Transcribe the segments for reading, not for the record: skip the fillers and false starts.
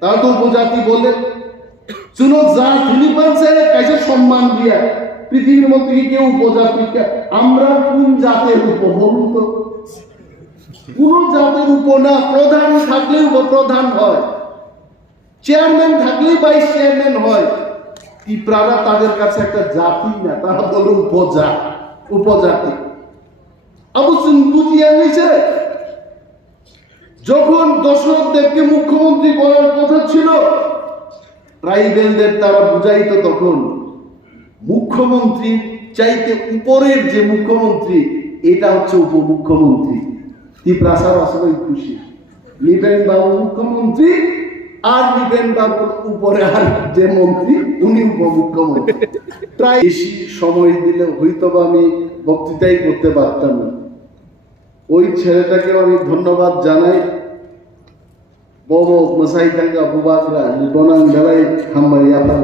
তারা তো উপজাতি বলে শুনো যা ফিলিপাইন্সে কাছে সম্মান দিয়া পৃথিবীর মধ্যে কি কেউ উপজাতি আমরা কোন জাতের উপ বলুন তো কোন জাতের উপ না প্রধান থাকলে উপপ্রধান হয় চেয়ারম্যান থাকলেই ভাইস চেয়ারম্যান হয় পিঁপড়ারা তাদের কাছে একটা জাতি না তারা বলে উপজাতি অবশ্যই বুঝিয়ে নিয়েছে যখন দশরথ দেবকে মুখ্যমন্ত্রী করার কথা ছিল ট্রাইবেলদের তারা বুঝাইতো তখন মুখ্যমন্ত্রী চাইতে উপরের যে মুখ্যমন্ত্রী এটা হচ্ছে উপমুখ্যমন্ত্রী ত্রিপ্রাসার আসলে খুশি নিবেন বাবু মুখ্যমন্ত্রী আর নিবেন বাবু উপরে আর যে মন্ত্রী উনি উপমুখ্যমন্ত্রী প্রায় বেশি সময় দিলে হয়তো আমি বক্তৃতাই করতে পারতাম না ওই ছেলেটাকে আমি ধন্যবাদ জানাই ববো মশাই থাকা বুবাকরা বনাং বেলায় হাম্বাই আপনার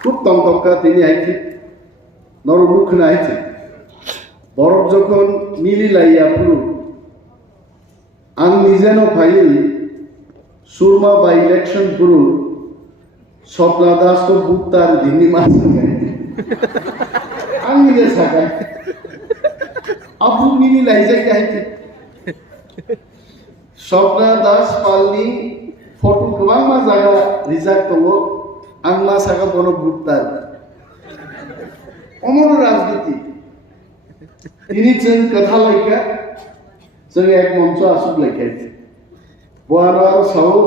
খুব তমতমকা তিনি আইছি নরমুখ না আইছে বরফ যখন মিলি লাইয়া পুরো আং নিজেনো ভাই সুরমা বা ইলেকশন পুরো স্বপ্না দাস তো বুকতার ধিন্নি মাছ আং নিজে থাকায় আপু মিলি লাইজে আইছে স্বপ্না দাস পালনি ফটো গোबां मा जागा रिजार्भ दङ आं मा सागा बनो बुकतार अमर राजनीति তিনি जों कथा लायका जों एक मंच आसुक लायखायছে বহার সাও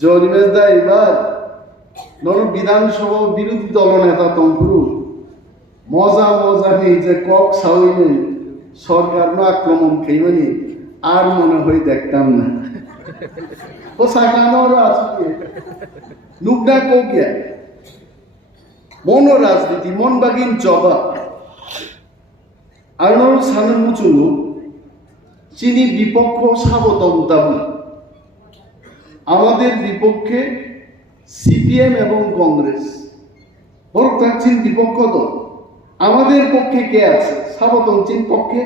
জরিমেশ দা এবার নর বিধানসভা বিরোধী দল নেতা তংপুরু মজা মজা নেই যে কক সাউইনে সরকার না আক্রমণ খাইমানি আর মনে হয় দেখতাম না ও সাকানোর আছে নুকডা কোকিয়া মনো রাজনীতি মন বাগিন জবা আরনর সানন মুচুলু চিনি বিপক্ষ সাবতমতাবু আমাদের বিপক্ষে সিপিএম এবং কংগ্রেস বড় থাকছেন বিপক্ষ দল আমাদের পক্ষে কে আছে সাবতমচিন পক্ষে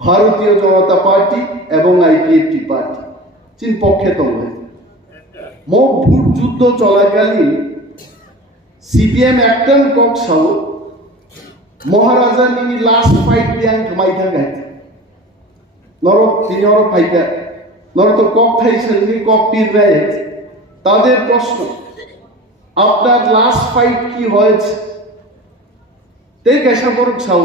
ভারতীয় জনতা পার্টি এবং আইপিএফটি পার্টি চীন পক্ষে তবে মোক ভোট যুদ্ধ চলাকালীন সিপিএম একটান কক সাও মহারাজা নিনি লাস্ট ফাইট বিয়াং মাইথা গাইতে নরক তিনি অর ফাইকা নর তো কক থাইছেন কক পীর রায় তাদের প্রশ্ন আপনার লাস্ট ফাইট কি হয়েছে তে কেশা বরক সাও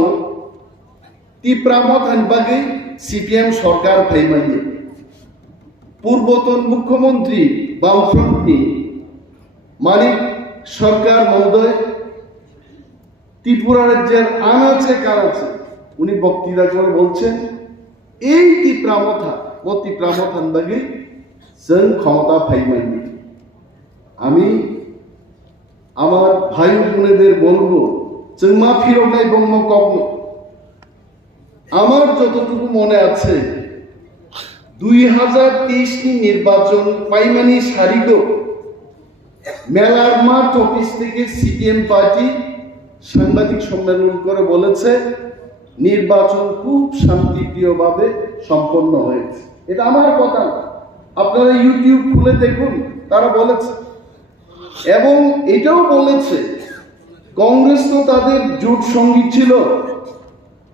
তীব্রামত হানবাগে সিপিএম সরকার ফাইমাইয়ে পূর্বতন মুখ্যমন্ত্রী বামফ্রন্টনি মানিক সরকার মহোদয় ত্রিপুরা রাজ্যের আনাচে কানাচে উনি বক্তৃতা করে বলছেন এই তীব্রামত হানবাগে जों ক্ষমতা ফাইমাইনি আমি আমার ভাই বোনেদের বলবো जों मा ফিরনাই বঙ্গ কগ্ন আমার যতটুকু মনে আছে 2023 নির্বাচন পাইমানি সারিগ মেলার মাঠ অফিস থেকে সিপিএম পার্টি সাংবাদিক সম্মেলন করে বলেছে নির্বাচন খুব শান্তিপ্রিয়ভাবে সম্পন্ন হয়েছে এটা আমার কথা না আপনারা ইউটিউব খুলে দেখুন তারা বলেছে এবং এটাও বলেছে কংগ্রেস তো তাদের জোট সঙ্গী ছিল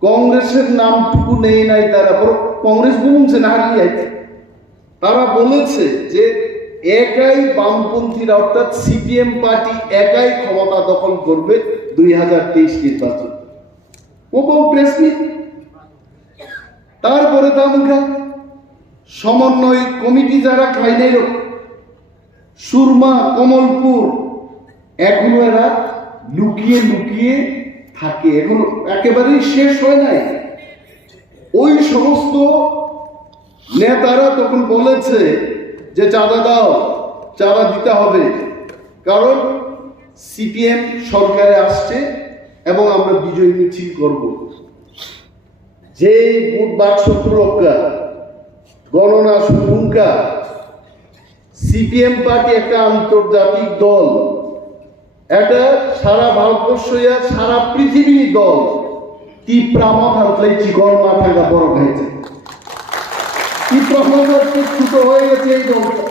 কংগ্রেসের নামটুকু নেই নাই তারা কংগ্রেস বলছে না হারিয়ে তারা বলেছে যে একাই বামপন্থীরা অর্থাৎ সিপিএম পার্টি একাই ক্ষমতা দখল করবে 2023 নির্বাচন প্রেসমিট তারপরে তামুখা সমন্বয় কমিটি যারা খাইনাই সুরমা কমলপুর এখনো এরা লুকিয়ে লুকিয়ে থাকে এখনো একেবারেই শেষ হয় নাই ওই সমস্ত নেতারা তখন বলেছে যে চাঁদা দাও চাঁদা দিতে হবে কারণ সিপিএম সরকারে আসছে এবং আমরা বিজয় মিছিল করব যে ভোট বাক্স প্রজ্ঞা গণনা শুভঙ্কা সিপিএম পার্টি একটা আন্তর্জাতিক দল এটা সারা ভারতবর্ষ সারা পৃথিবীর দল তীব্রামত হাতলাই চিকন মাথাটা বড় হয়েছে ছোট হয়ে গেছে এই দলটা।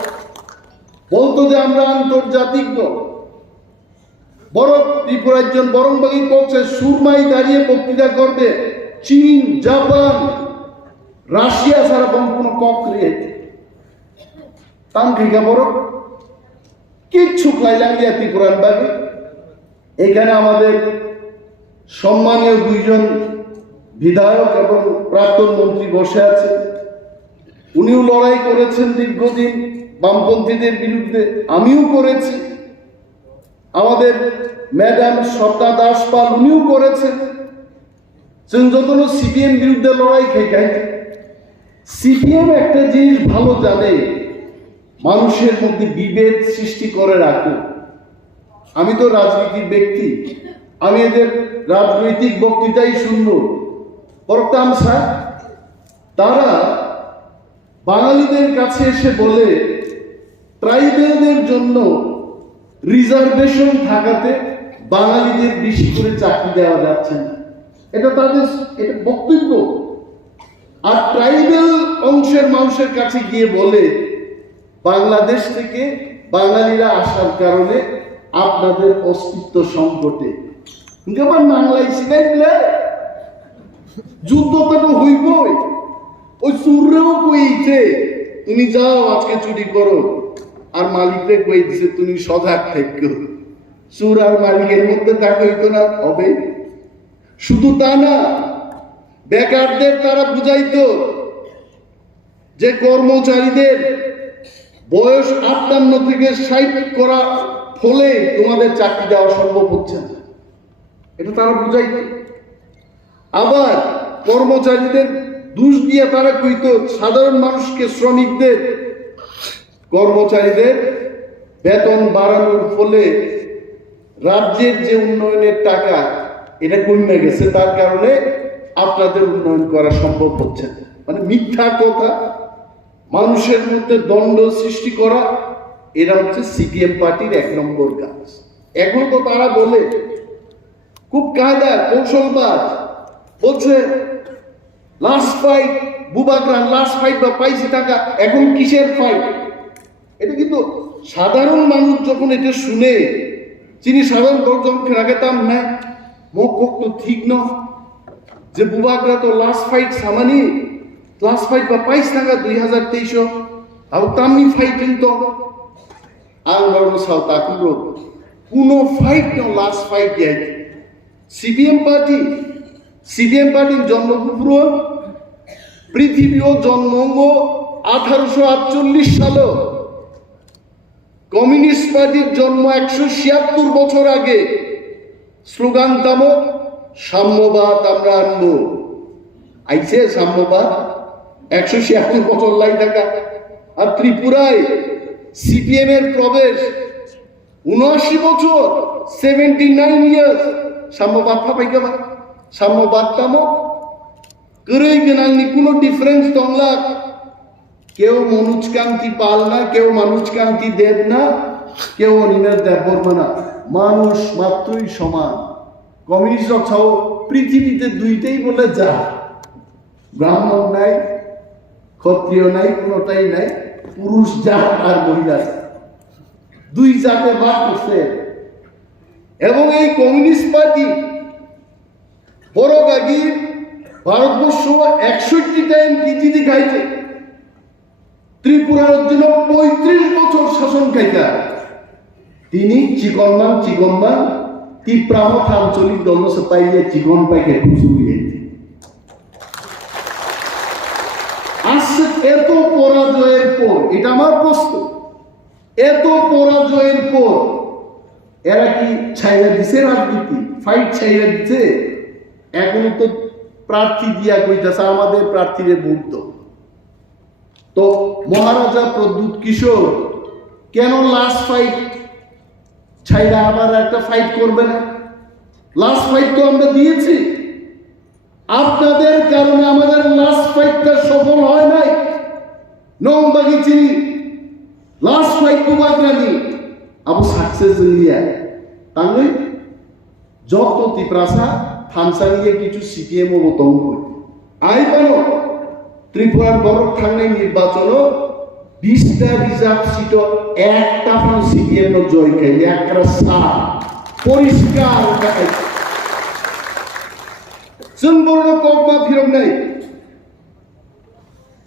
বলতো যে আমরা আন্তর্জাতিক দল। বড় ত্রিপুরা একজন বরংবাগী কক্ষে সুরমাই দাঁড়িয়ে বক্তৃতা করবে, চীন, জাপান, রাশিয়া ছাড়া কোনো কক্ষে তান্ত্রিকা বড় কিচ্ছু খাইলাঙ্গিয়া ত্রিপুরান বাগে। এখানে আমাদের সম্মানীয় দুইজন বিধায়ক এবং প্রাক্তন মন্ত্রী বসে আছে। উনিও লড়াই করেছেন দীর্ঘদিন বামপন্থীদের বিরুদ্ধে, আমিও করেছি। আমাদের ম্যাডাম স্বপ্না দাস পাল উনিও করেছেন। যত সিপিএম বিরুদ্ধে লড়াই খাই। সিপিএম একটা জিনিস ভালো জানে, মানুষের মধ্যে বিভেদ সৃষ্টি করে রাখে। আমি তো রাজনীতির ব্যক্তি, আমি এদের রাজনৈতিক বক্তৃতাই শুনব। করতাম স্যার, তারা বাঙালিদের কাছে এসে বলে ট্রাইবেলদের জন্য রিজার্ভেশন থাকাতে বাঙালিদের বেশি করে চাকরি দেওয়া যাচ্ছে না। এটা তাদের বক্তব্য। আর ট্রাইবেল অংশের মানুষের কাছে গিয়ে বলে বাংলাদেশ থেকে বাঙালিরা আসার কারণে আপনাদের অস্তিত্ব সংকটে। আবার বাংলায় শিখাইলে যুদ্ধ তো হইবই। ওই চুররেও কইছে তুমি যাও আজকে চুরি করো, আর মালিকরে কই দিছে তুমি সজাগ থেকো। চুর আর মালিকের মধ্যে দেখা হইতো না, হবে। শুধু তা না, বেকারদের তারা বুঝাইতো যে কর্মচারীদের বয়স 58 থেকে 60 করা ফলে তোমাদের চাকরি দেওয়া সম্ভব হচ্ছে না, এটা তারা বুঝাইতো। আবার কর্মচারীদের দোষ দিয়ে তারা কইতো সাধারণ মানুষকে, শ্রমিকদের, কর্মচারীদের বেতন বাড়ানোর ফলে রাজ্যের যে উন্নয়নের টাকা এটা কমে গেছে, তার কারণে আপনাদের উন্নয়ন করা সম্ভব হচ্ছে না। মানে মিথ্যা কথা, মানুষের মধ্যে দ্বন্দ্ব সৃষ্টি করা, এরা হচ্ছে সিপিএম পার্টির 1 নম্বর কাজ। এখন তো তারা বলে খুব কায়দা কৌশলবাদ, বলছে লাস্ট ফাইট বুবাগ্রাম, লাস্ট ফাইট বা পাইছি টাকা, এখন কিসের ফাইট? এটা কিন্তু সাধারণ মানুষ যখন এটা শুনে, যিনি সাধারণ লোকজন রাখেতাম না মুখ তো ঠিক ন যে বুবাগ্রা তো লাস্ট ফাইট সামানি, লাস্ট ফাইট বা পাইস টাকা 2023 আর তামি ফাইট কিন্তু আন্দোলন সাউথ আকুর কোনো ফাইট ন লাস্ট ফাইট দিয়ে সিপিএম পার্টির জন্মপুর পৃথিবীও জন্মঙ্গ 1848 সালে, কমিউনিস্ট পার্টির জন্ম 176 বছর আগে। স্লোগান তাম সাম্যবাদ আমরা আনবো, আইছে সাম্যবাদ 176 বছর লাই থাকা। আর ত্রিপুরায় সিপিএম এর প্রবেশ 79 বছর, 79 ইয়ার্স। সাম্যবাদ পাই গেবা, সাম্যবাদ তামো করেই কেনালনি কোনো ডিফারেন্স তংলা। কেউ মনোজকান্তি পাল না, কেউ মানুষকান্তি দেব না, কেউ অনিমের দেববর্মা না, মানুষ মাত্রই সমান। কমিউনিস্ট ছাও পৃথিবীতে দুইটাই বলে যা, ব্রাহ্মণ নাই, ক্ষত্রিয় নাই, কোনোটাই নাই, পুরুষ জাত আর মহিলা দুই জাতে বাদ করছে। এবং এই কমিউনিস্ট পার্টি বড় গাগি ভারতবর্ষ 61টা এমপি খাইছে, ত্রিপুরার জন্য 35 বছর শাসন খাইতা। তিনি চিকনমান তীব্রামত আঞ্চলিক দল সে পাইলে চিকন পাইকে খুঁজুলিয়ে আসছে। এত পরাজয়ের পর, এটা আমার প্রশ্ন, এত পরাজয়ের পর এরা কি ছাইরা দিছে রাজনীতি, ফাইট ছাইরা দিচ্ছে? এখন তো প্রার্থী দিয়া কইতেছে আমাদের প্রার্থীরে ভোট দাও। তো মহারাজা প্রদ্যুৎ কিশোর কেন লাস্ট ফাইট ছাইরা আবার একটা ফাইট করবে না? লাস্ট ফাইট তো আমরা দিয়েছি, আপনাদের কারণে আমাদের লাস্ট ফাইটটা সফল হয় নাই। নংবাগি চিনি লাস্ট ফাইট কুবাগ্রানি আবু সাকসেস লিয়া তাহলে যত তিপ্রাসা থামসানিয়ে কিছু সিপিএম ও বতং আই পানো ত্রিপুরার বড় ঠান্ডায় নির্বাচনও 20টা রিজার্ভ সিট একটা ফোন সিপিএম জয় খাইলে একটা সার পরিষ্কার जोंबर्न ककमा फिरंनाय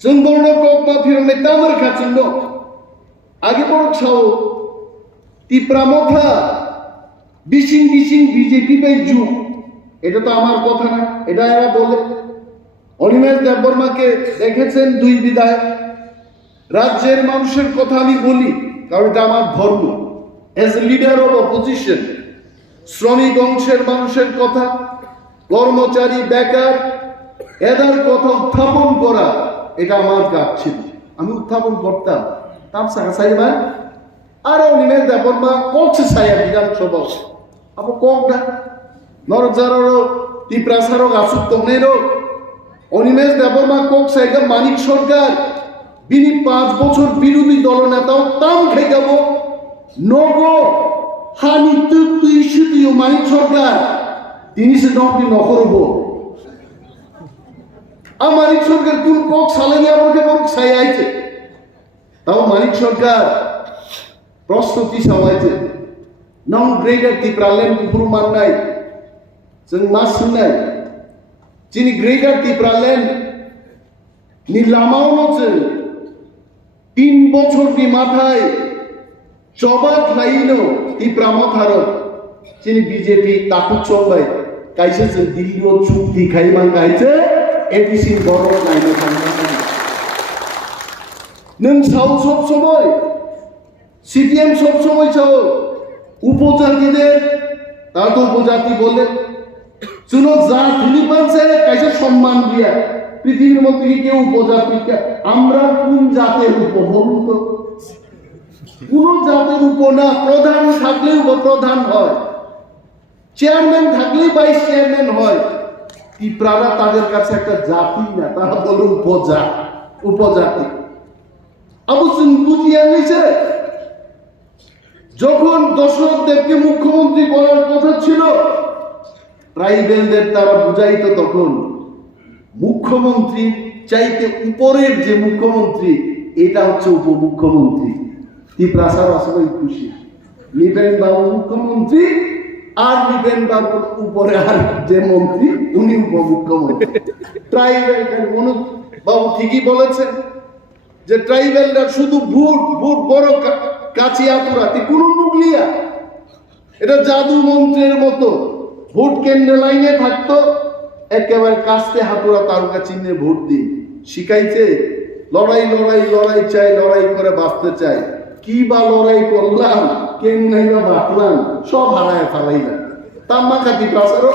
जोंबर्न ककमा फिरंनाय तामर खाचिन आगे बड़ छाओ ত্রিপুরা মথা বিশিং বিশিং বিজেপি বাই যু এটা তো আমার কথা না, এটা এরা বলে। অনিমেষ দেববর্মাকে দেখেছেন দুই বিধায়ক। রাজ্যের মানুষের কথা আমি বলি, কারণ এটা আমার ধর্ম। এজ লিডার অফ অপোজিশন, শ্রমিক অংশের মানুষের কথা, কর্মচারী, বেকার, এদের কথা উত্থাপন করা এটা আমার কাজ ছিল, আমি উত্থাপন করতাম। তাম সাইবা আর অনিমেষ দেববর্মা কচ্ছে সাইয়া বিধানসভা আবো ককটা নরজারও ত্রিপ্রাসারও আসুক তমনেরও অনিমেষ দেববর্মা কক সাইগা মানিক সরকার বিনি 5 বছর বিরোধী দলনেতাও তাম খেয়ে যাব নব হানি তুই শুধু মানিক সরকার তিনি সে নকলি নকরব আর মানিক সরকার কোন কক সালেনি আমাকে বড় ছাই আইছে তাও মানিক সরকার প্রস্তুতি সাওয়াইছে নং গ্রেডার ত্রিপুরালেন পুরুমান নাই जों मा सोंनाय जोंनि ग्रेटार ত্রিপুরালেন্ড नि लामायावनो जों 3 বছরनि माथाय जबाब लायनो ত্রিপুরা मथाराव जोंनि बिजेपि ताकु चलबाय कायसे जों दिल्लीयाव चुक्ति खायमान गायছে एडिसि बर नायनो थांबाय नों साव सब समय সিপিএম সব সময় চাও উপজাতিদের তারা তো উপজাতি বলে শুনো যা ধনী পাচ্ছে কাইসে সম্মান দিয়া পৃথিবীর মধ্যে কি কেউ উপজাতি আমরা কোন জাতের উপ বলুন তো কোন জাতের উপ না প্রধান থাকলে উপপ্রধান হয় চেয়ারম্যান থাকলেই ভাইস চেয়ারম্যান হয় ত্রিপুরারা তাদের কাছে একটা জাতি না তারা বলে উপজাতি অবশ্যই বুঝিয়ে নিয়েছে যখন দশরথ দেবকে মুখ্যমন্ত্রী করার কথা ছিল ট্রাইবেলদের তারা বুঝাইতো তখন মুখ্যমন্ত্রী চাইতে উপরের যে মুখ্যমন্ত্রী এটা হচ্ছে উপমুখ্যমন্ত্রী ত্রিপ্রাসার আসলে খুশি নিবেন বাবু মুখ্যমন্ত্রী আর নিবেন বাবুর উপরে আর যে মন্ত্রী উনি উপমুখ্যমন্ত্রী ট্রাইবেল বাবু ঠিকই বলেছেন যে ট্রাইবেলরা শুধু ভোট বড় কাছে আতুরাতে কোন নুকলিয়া এটা জাদু মন্ত্রের মতো ভোট কেন্দ্র লাইনে থাকতো একেবারে কাস্তে হাতুরা তারকা চিহ্নে ভোট দিন শিখাইছে লড়াই লড়াই লড়াই চাই লড়াই করে বাঁচতে চাই কি বা লড়াই করলাম কেমন বা বাঁচলাম সব হারায় ফেলাইলাম তাম্মা খাতি প্রাসারও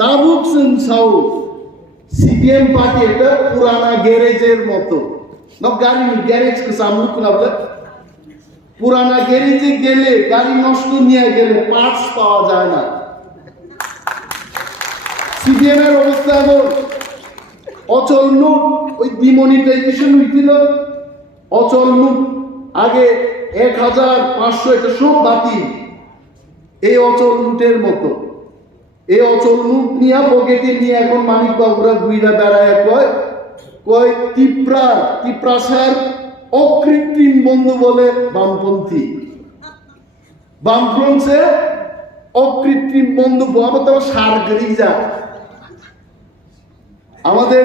তাবুক সাউ সিপিএম পার্টি এটা পুরানা গ্যারেজের মতো না গাড়ি গ্যারেজ কে সামনে কোন বলে পুরানা গ্যারেজে গেলে গাড়ি নষ্ট নিয়ে গেলে পার্টস পাওয়া যায় না সিপিএম এর অবস্থা এমন অচল নোট ওই ডিমনিটাইজেশন হইছিল অচল নোট আগে 1500 এটা সব বাতিল এই অচল নোটের মতো এই অচল নোট নিয়ে পকেটে নিয়ে এখন মানিক বাবুরা গুইরা বেড়ায় কয় ত্রিপ্রাসার অকৃত্রিম বন্ধু বলে বামপন্থী বামফ্রন্টে অকৃত্রিম বন্ধু আমরা তো সার গেলেই যা আমাদের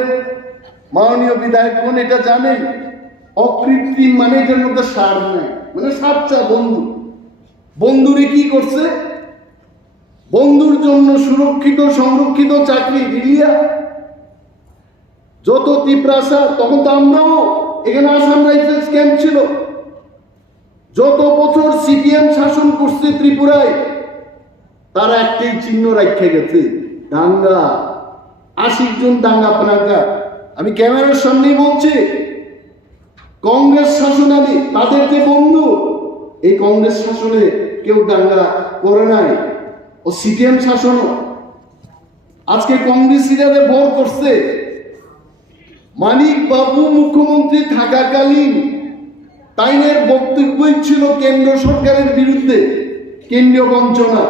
মাননীয় বিধায়কগণ এটা জানেন অকৃত্রিম মানে এটার মধ্যে সার নেই মানে সাচ্চা বন্ধুরে কি করছে বন্ধুর জন্য সুরক্ষিত সংরক্ষিত চাকরি দিলিয়া যত ত্রিপ্রাসার তখন তো আমরাও এখানে আসাম রাইফেলস ক্যাম্প ছিল যত বছর সিপিএম শাসন করছে ত্রিপুরায় তারা একটাই চিহ্ন রাখে গেছে দাঙ্গা 80 জন দাঙ্গা পানাঙ্গা আমি ক্যামেরার সামনেই বলছি কংগ্রেস শাসন আমি তাদেরকে বন্ধু এই কংগ্রেস শাসনে কেউ দাঙ্গা করে নাই ও সিপিএম শাসন আজকে কংগ্রেসীরা ভর করছে মানিক বাবু মুখ্যমন্ত্রী থাকাকালীন তাইনের বক্তব্যই ছিল কেন্দ্র সরকারের বিরুদ্ধে কেন্দ্রীয় বঞ্চনা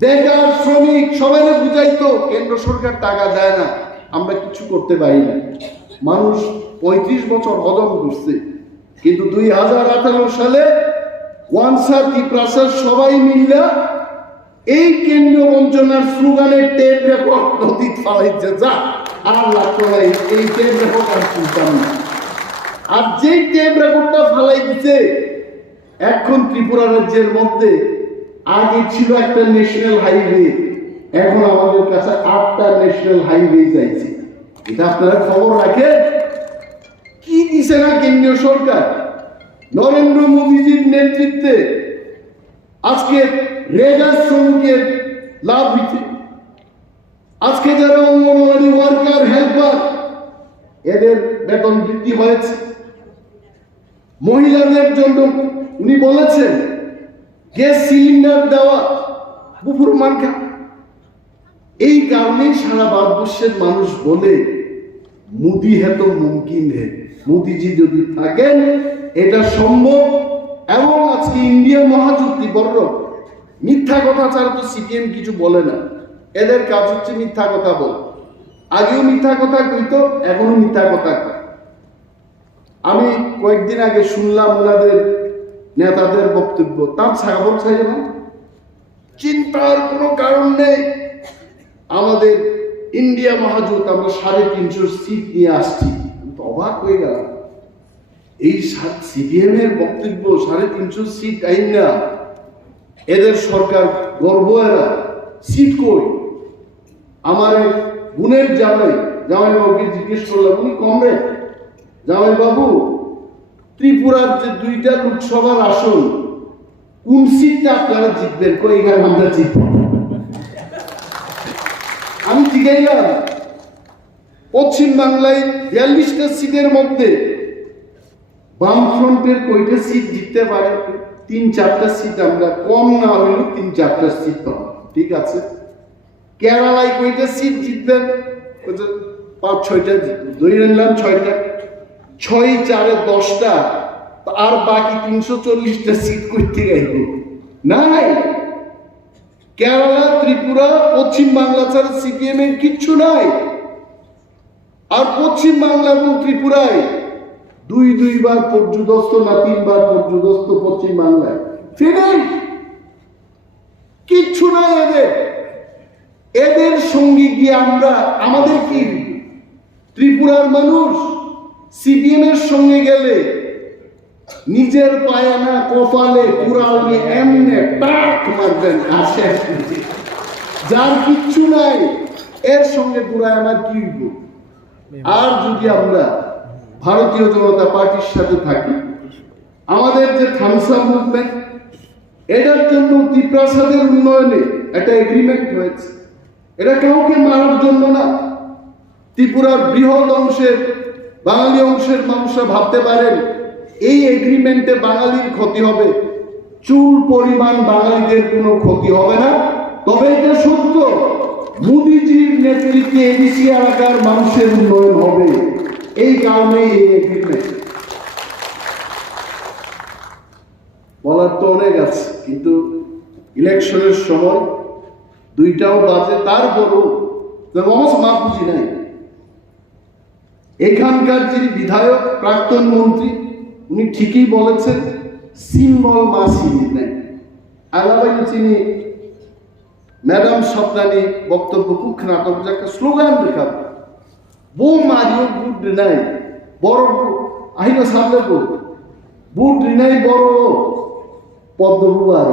বেকার শ্রমিক সবাই বুঝাইতো কেন্দ্র সরকার টাকা দেয় না, আমরা কিছু করতে পারি না। মানুষ 35 বছর হজম করছে, কিন্তু 2018 সালে ওয়ানসা ত্রিপ্রাসার সবাই মিলে এই কেন্দ্রীয় বঞ্চনার স্লোগানের টেপ রেকর্ড নদীত ফালাইছে। যা আর লাগতো না, এই টেপ রেকর্ড আর শুনতাম না। আর যেই টেপ রেকর্ডটা ফালাই দিচ্ছে, এখন ত্রিপুরা রাজ্যের মধ্যে আগে ছিল একটা ন্যাশনাল হাইওয়ে, এখন আমাদের কাছে 8টা ন্যাশনাল হাইওয়ে যাইছে। এটা আপনারা খবর রাখেন। কি দিছে না কেন্দ্রীয় সরকার নরেন্দ্র মোদীজির নেতৃত্বে আজকে রেগা শ্রমিকের লাভ হইছে। আজকে যারা অঙ্গনওয়াড়ি ওয়ার্কার হেল্পার এদের বেতন বৃদ্ধি হয়েছে। মহিলাদের জন্য উনি বলেছেন গ্যাস সিলিন্ডার দেওয়া বুফুর মার্কা। এই কারণে সারা ভারতবর্ষের মানুষ বলে মোদি হ্যাঁ তো মুমকিন হ্যাঁ, মোদিজি যদি থাকেন এটা সম্ভব। এবং আজকে ইন্ডিয়া মহাযুক্তি বড় মিথ্যা কথা ছাড়া তো সিপিএম কিছু বলে না। এদের কাজ হচ্ছে মিথ্যা কথা বলে। আগেও মিথ্যা কথা কইতো, এখনো মিথ্যা কথা কয়। আমি কয়েকদিন আগে শুনলাম ওনাদের নেতাদের বক্তব্য, তার ছাগল চাই না, চিন্তার কোনো কারণ নেই। আমাদের ইন্ডিয়া মহাজোট আমরা 350 সিট নিয়ে আসছি। অবাক হয়ে গেল, এই সিপিএম এর বক্তব্য 350 সিট আইন না, এদের সরকার গর্ব এরা সিট কই। আমার বোনের জামাইবাবুকে জিজ্ঞেস করলাম, উনি কমরেড জামাইবাবু ত্রিপুরার যে 2টা লোকসভার আসন কোন সিটটা আপনারা জিতবেন? কই এখানে আমরা জিতব। আমি জিজ্ঞাইলাম পশ্চিম বাংলায় 42টা সিটের মধ্যে বামফ্রন্টের কয়টা সিট জিততে পারে? 3-4টা সিট, আমরা কম না হলেও 3-4টা সিট পাবো। ঠিক আছে, কেরালায় কয়টা সিট জিতবেন? 5-6টা জিতবেন, ধরে নিলাম 6টা, 6-4-এ 10টা, আর বাকি 340টা সিট করতে গেলে নাই। কেরালা, ত্রিপুরা, পশ্চিম বাংলা ছাড়া সিপিএম এর কিচ্ছু নাই। আর পশ্চিম বাংলা এবং ত্রিপুরায় 2-2বার পর্যুদস্ত না 3বার পর্যুদস্ত পশ্চিম বাংলায়, ফিনিশ, কিচ্ছু নাই এদের। এদের সঙ্গে গিয়ে আমরা আমাদের কি? ত্রিপুরার মানুষ সিপিএম এর সঙ্গে গেলে নিজের পায়ে না কপালে কুড়াল নিয়ে এমনে টাক মারবেন। আসে যার কিচ্ছু নাই এর সঙ্গে পুরায় আমার কি? আর যদি আমরা ভারতীয় জনতা পার্টির সাথে থাকি, আমাদের যে থামসা মুভমেন্ট, এটার জন্য ত্রিপ্রাসাদের উন্নয়নে একটা এগ্রিমেন্ট হয়েছে। এটা কাউকে মারার জন্য না। ত্রিপুরার বৃহৎ অংশের বাঙালি অংশের মানুষরা ভাবতে পারেন এই এগ্রিমেন্টে বাঙালির ক্ষতি হবে। চুল পরিমাণ বাঙালিদের কোনো ক্ষতি হবে না। তবে এটা সত্য, মোদিজির নেতৃত্বে এডিসি এলাকার মানুষের উন্নয়ন হবে। এই কারণে এই এগ্রিমেন্ট। বলার তো অনেক আছে, কিন্তু ইলেকশনের সময় 2টাও বাজে, তারপরও মাপ বুঝি নাই। এখানকার যিনি বিধায়ক প্রাক্তন মন্ত্রী, উনি ঠিকই বলেছেন সিম্বল মাসি নেই। আলাবাই চিনি ম্যাডাম সপ্তানি বক্তব্য খুব নাটক, যে একটা স্লোগান রেখা বো মারিও বুট নাই বড় আহিল সামনে বুট নাই বড় পদ্মবুবার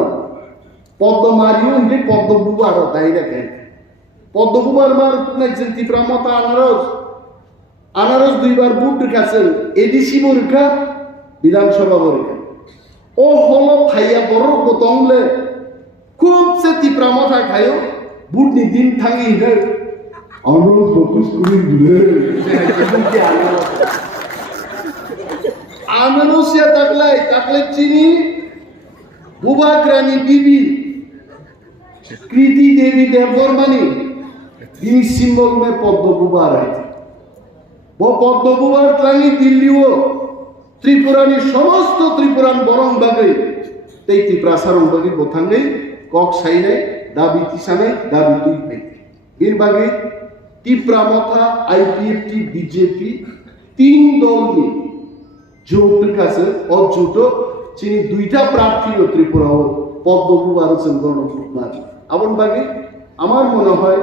পদ্ম মারিও ইন্দি পদ্মবুবার তাই দেখেন। পদ্মবুবার মার নাইছেন তীব্রামতা আনারস 2বার বুট রেখাছেন, এডিসি পরীক্ষা, বিধানসভা পরীক্ষা। ও হলো খাইয়া বড় পতংলে খুব সে তীব্রামতা খাইও বুট নি দিন থাকি ইধর আনারস ফোকাস করি দিলে আনারসিয়া তাকলে চিনি বুবাক রানী বিবি কৃতি দেবী দেববর্মানি তিনি সিম্বল में পদ্মবুবার আছে। वो পদ্মবুবার রানী দিল্লিও ত্রিপুরানি সমস্ত ত্রিপুরান বরং বাগে তেইতি প্রাসারণ বাগি বোথাঙ্গে কক সাইনে দাবি তিসানাই দাবি তুই পাই এর বাগে তীব্রামথা আইপিএফটি বিজেপি 3 দল নিয়ে জোটের কাছে অজোট চিনি 2টা প্রার্থী ত্রিপুরা ও পদ্মভূষণ আছেন গণভোট আমন বাগে আমার মনে হয়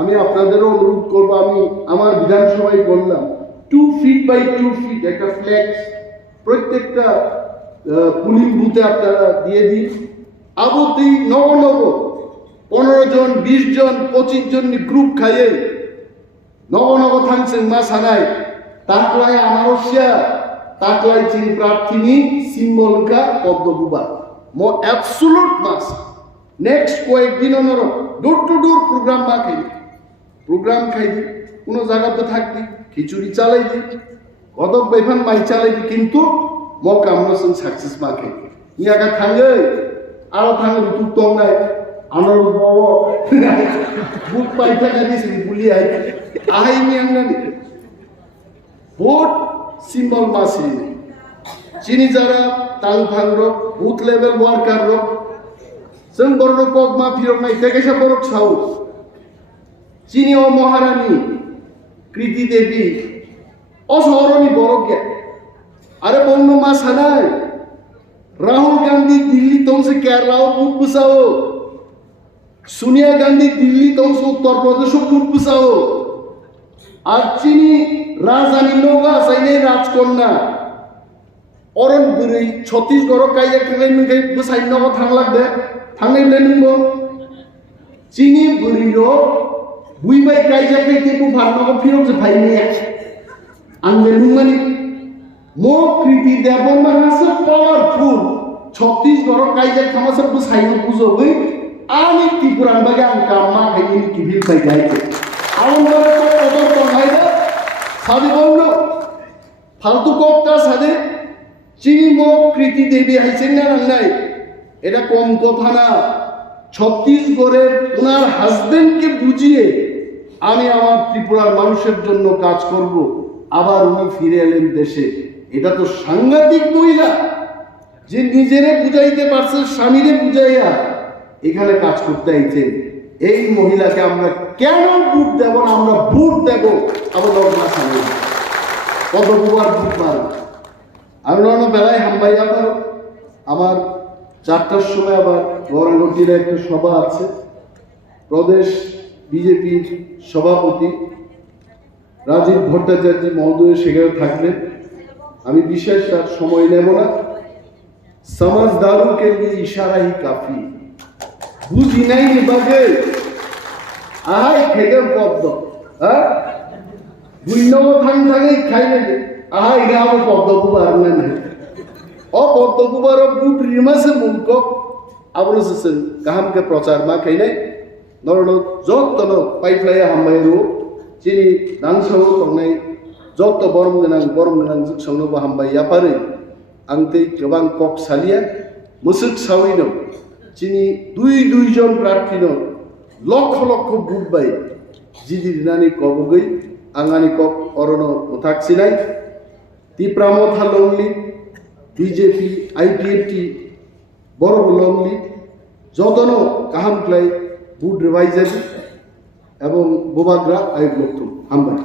আমি আপনাদেরও অনুরোধ করবো আমি আমার বিধানসভায় বললাম 2 ফিট বাই 2 ফিট একটা ফ্ল্যাক্স প্রত্যেকটা পুলিং বুথে আপনারা দিয়ে দিন আবতি নব 15 জন 20 জন 25 জন গ্রুপ খাইয়ে নব থাকছেন মা সানায় তাকলায় আনারসিয়া তাকলায় চিনি প্রার্থিনী সিম্বলকা পদ্মভূষা মো অ্যাবসোলুট মাস নেক্সট কয়েকদিন অনর ডোর টু ডোর প্রোগ্রাম খাই দি কোনো জায়গাতে থাকবি খিচুড়ি চালাই দি কদক বেফান মাই চালাই দি কিন্তু ম কামনাসন সাকসেস মা খাই ইয়াকা থাঙ্গে আরো থাঙ্গে ঋতু তং নাই আনার বড় বুক পাই থাকা দিছি বুলি আহাই মিয়াঙ্গানি ভোট সিম্বল মাসি চিনি যারা তাং ভাঙ্গ বুথ লেভেল ওয়ার্কার जों बर' কক মা ফিরক নাই তেকেশা বরক সাউ চিনি ও মহারানী কৃতি দেবী অসহরণী বরক গে আরে বন্য মা সানাই রাহুল গান্ধী দিল্লি তংসে কেরালা বুট বুসাও সোনিয়া গান্ধী দিল্লি তংসে উত্তর প্রদেশ বুট বুসাও আর চিনি রাজধানী নৌকা সাইনে রাজকন্যা অরণ বুড়ি ছত্তিশগড় কাইয়া খাই মিখাই বুসাই নগ থাং লাগদে थांनाय नंगौ चिनि बुरिरो बुइबाय कायजाखै तेबु भारतनाव फिरौज फाइने आंबे नुमानि मो कृति देबमानासो पावरफुल छत्तीसगढ़ कायजा खामासो बुसाइनो बुजोबै आनि त्रिपुरान बागे आं कामा खाइनि किबिल बाय गायते आं बारे खबर तंगायदा सादि बंनो फालतु कोकटा सादे चिनि मो कृति देबी हाइसेन ना नांनाय এটা কম কথা না ছত্তিশগড়ের ওনার হাজবেন্ডকে বুঝিয়ে আমি আমার ত্রিপুরার মানুষের জন্য কাজ করব আবার উনি ফিরে এলেন দেশে এটা তো সাংঘাতিক মহিলা যে নিজেরে বুঝাইতে পারছে স্বামীরে বুঝাইয়া এখানে কাজ করতে আইছেন এই মহিলাকে আমরা কেন ভোট দেব না আমরা ভোট দেব আবার লগ্না সামনে পদ্মভূষণ ভোট মারব আমি অন্য বেলায় হামবাইয়া পারো আমার 4টার সময় আবার গৌরাঙ্গটির একটা সভা আছে প্রদেশ বিজেপির সভাপতি রাজীব ভট্টাচার্য মহোদয় সেখানে থাকবেন আমি বিশেষ তার সময় নেব না समझदारों के लिए इशारा ही काफी বুঝি নাই বাগে আহাই খেগে পদ্ম হ্যাঁ বুইনও থাং থাকি খাই নাই আহাই গাও পদ্মভূষণ না পদ্মভূষণ বুট রিমাসে মুখ আবরসেন গাহাম के प्रचार मा खाइनाय नरनो जत्तन पाइफ्लाय हामबायरो चिनि दानसौ तंनाय जत्त बरम गोनां संनो हामबाय यापारै आंते गोबां कक सालिया मुसुक सावैनो चिनि दुई जन प्रार्थीनो लक्ष लक्ष बुट बाय जिदि दिनानि कबगै आंगानि कक अरनो उथाकसिनाय तिप्रामथा लंगलि বিজেপি আইপিএফটি বড় লংলি যতন কাহামক্লাই বুট রেভাইজারি এবং বোবাগ্রা আইব লক্ষ্য হামবাই